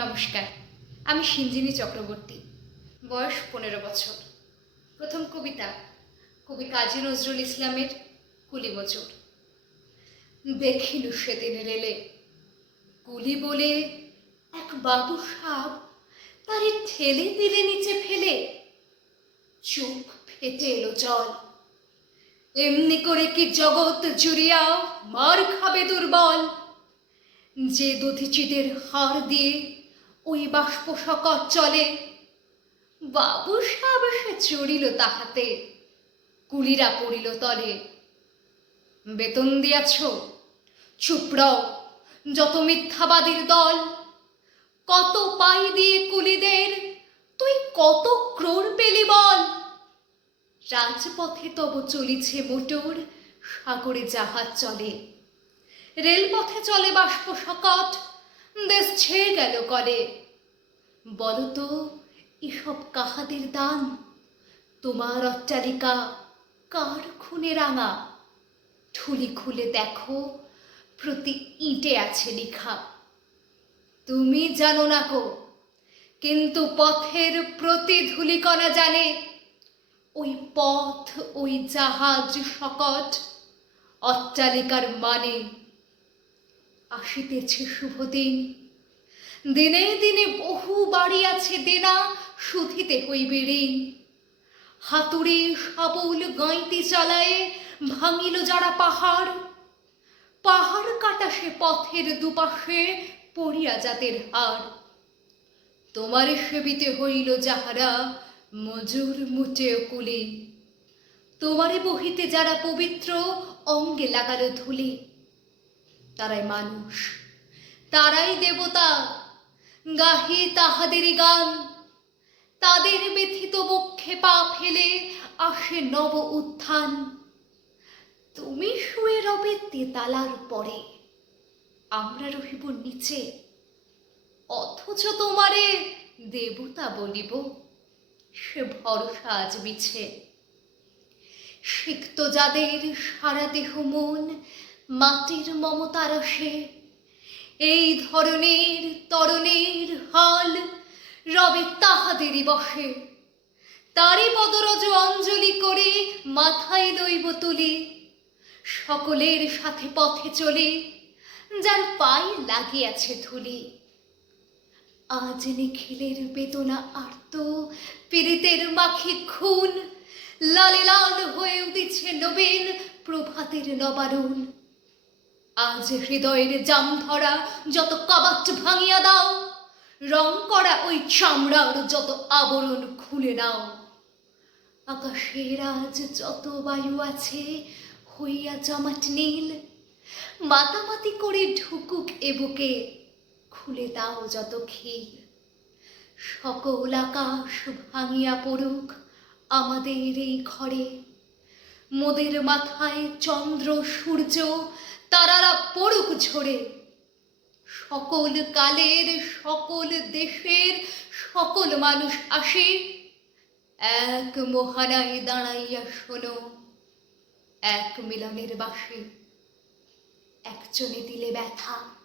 নমস্কার, আমি সিঞ্জিনী চক্রবর্তী, বয়স পনেরো বছর। প্রথম কবিতা, কবি কাজী নজরুল ইসলামের কুলি বছর দেখিল সেদিন রেলে কুলি বলে এক বাবু সাপ, তারে ঠেলে দিলে নিচে ফেলে। চোখ ফেটে এলো জল এমনি করে কি জগৎ জুড়িয়া মার খাবে দুর্বল? যে দধিচিদের হার দিয়ে ওই বাষ্প সকট চলে, বাবু সাব সে চড়িল তাহাতে, কুলিরা পড়িল তলে। বেতন দিয়াছ, চুপ রও, যত মিথ্যাবাদীর দল। কত পাই দিয়ে কুলিদের তুই কত ক্রোর পেলি বল? রাজপথে তব চলিছে মোটর, সাগরে জাহাজ চলে। রেলপথে চলে বাষ্প সকট দেশ ছেয়ে গেল কলে বলতো, এসব কাহাদের দান? তোমার অট্টালিকা কার খুনে রাঙা? ঠুলি খুলে দেখো, প্রতি ইটে আছে লেখা। তুমি জানো না কো কিন্তু পথের প্রতি ধুলিকণা জানে ওই পথ, ওই জাহাজ সকট অট্টালিকার মানে আসিতেছে শুভ দিন। দিনে বহু বাড়ি আছে দেনা শুধিতে হইবে ঋণ। হাতুড়ে সাবল গাঁইতে চালায় ভাঙিল যারা পাহাড়। পাহাড় কাটা সে পথের দুপাশে পড়িয়া জাতের হাড়। তোমারে সেবিতে হইল যাহারা মজুর মুটে কুলি। তোমারে বহিতে যারা পবিত্র, অঙ্গে লাগালো ধুলি। তারাই মানুষ, তারাই দেবতা। গাহি তাহাদেরই গান, তাদের ব্যথিত বক্ষে পা ফেলে আসে নব উত্থান। তুমি শুয়ে রবে তেতালার পরে, আমরা রহিব নিচে। অথচ তোমারে দেবতা বলিব। সে ভরসা আজ মিছে। সিক্ত যাদের সারা দেহ মন মাটির মমতার সে এই ধরনের তরণের হাল রবে তাহাদেরই বসে। তারই পদরজ অঞ্জলি করে মাথায় দৈব তুলি, সকলের সাথে পথে চলে, যার পায়ে লাগিয়াছে ধুলি। আজ নিখিলের বেদনা আর্ত, পীড়িতের মাখি খুন। লালে লাল হয়ে উদিছে নবীন, প্রভাতের নবারুণ। আজ হৃদয়ের জাম ধরা যত কাবাট ভাঙিয়া দাও, রং করা ওই চামড়ার যত আবরণ খুলে নাও। আকাশের আজ যত বায়ু আছে, হইয়া জমাট নীল। মাতামাতি করে ঢুকুক এ বুকে খুলে দাও যত খিল সকল আকাশ ভাঙিয়া পড়ুক আমাদের এই ঘরে। মোদের মাথায় চন্দ্র, সূর্য, তারারা পড়ুক ঝরে। সকল কালের, সকল দেশের, সকল মানুষ আসে। এক মহানায় দাঁড়াইয়া শোনো। এক মিলনের বাসে। একজনে দিলে ব্যথা।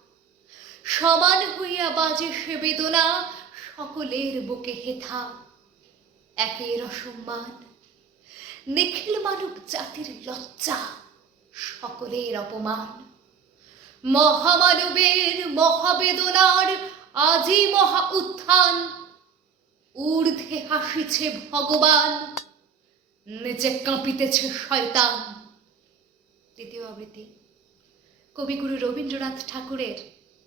সমান হইয়া বাজে সে বেদনা, সকলের বুকে হেথা। একের অসম্মান, নিখিল মানব জাতির লজ্জা, সকলের অপমান। মহামানবের মহাবেদনার আজি মহা উত্থান, ঊর্ধ্বে হাসিছে ভগবান, নিচে কাঁপিতেছে শয়তান। দ্বিতীয় আবৃত্তি। কবিগুরু রবীন্দ্রনাথ ঠাকুরের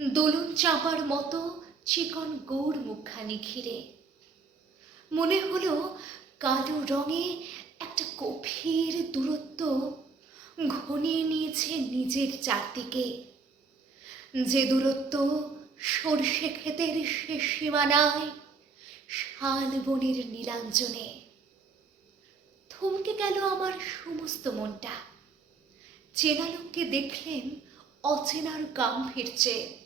দোলন চাপার মতো চিকন গৌড় মুখখানি ঘিরে। মনে হলো কালো রঙে একটা গভীর দূরত্ব ঘনিয়ে নিয়েছে নিজের চারদিকে। যে দূরত্ব সর্ষে ক্ষেতের শেষ সীমানায় শাল বনের নীলাঞ্জনে। থমকে গেল আমার সমস্ত মনটা। চেনা লোককে দেখলেন অচেনার গাম ফিরছে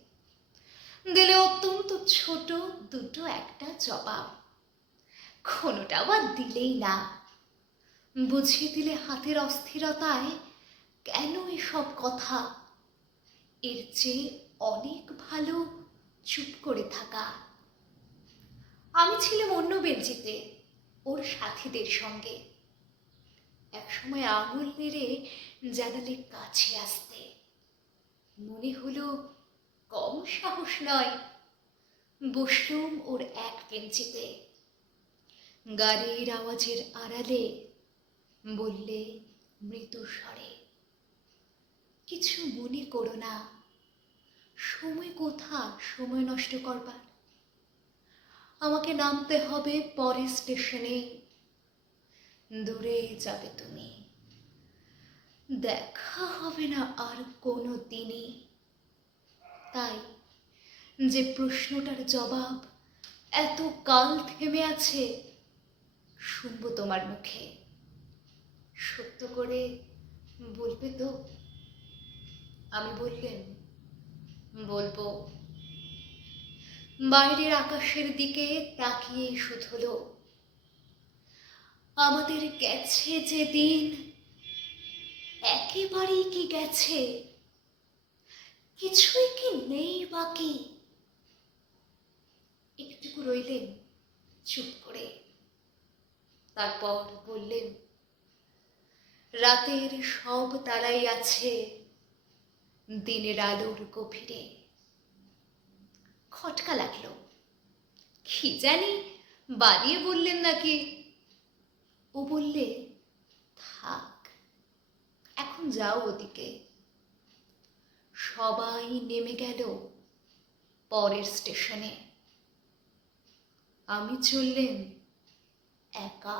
দিলে অত্যন্ত ছোট দুটো একটা জবাব। কোনোটা বা দিলেই না। বুঝিয়ে দিলে হাতের অস্থিরতায় কেন এসব কথা? এর চেয়ে অনেক ভালো চুপ করে থাকা। আমি ছিলাম অন্য বেঞ্চিতে, ওর সাথীদের সঙ্গে। একসময় আঙুল নেড়ে জানালে কাছে আসতে। মনে হলো কম সাহস নয়। বসলুম ওর এক বেঞ্চিতে গাড়ির আওয়াজের আড়ালে বললে, মৃত স্বরে, কিছু মনে করো না। সময় কোথা সময় নষ্ট করবার। আমাকে নামতে হবে পরের স্টেশনে। দূরে যাবে তুমি। দেখা হবে না আর কোনো দিনই। তাই যে প্রশ্নটার জবাব এত কাল থেমে আছে, শুনব তোমার মুখে। সত্য করে বলবে তো? আমি বললেন, বলব। বাইরের আকাশের দিকে তাকিয়ে শুধলো, আমাদের গেছে যে দিন, একেবারেই কি গেছে? কিছুই নেই বাকি। একটুকু রইলেন, চুপ করে। তারপর বললেন, রাতের সব তারাই আছে দিনের আলোর গভীরে। খটকা লাগল। কি জানি, বাড়িয়ে বললেন নাকি? ও বললে, থাক, এখন যাও ওদিকে। সবাই নেমে গেল পরের স্টেশনে। আমি চললেন একা।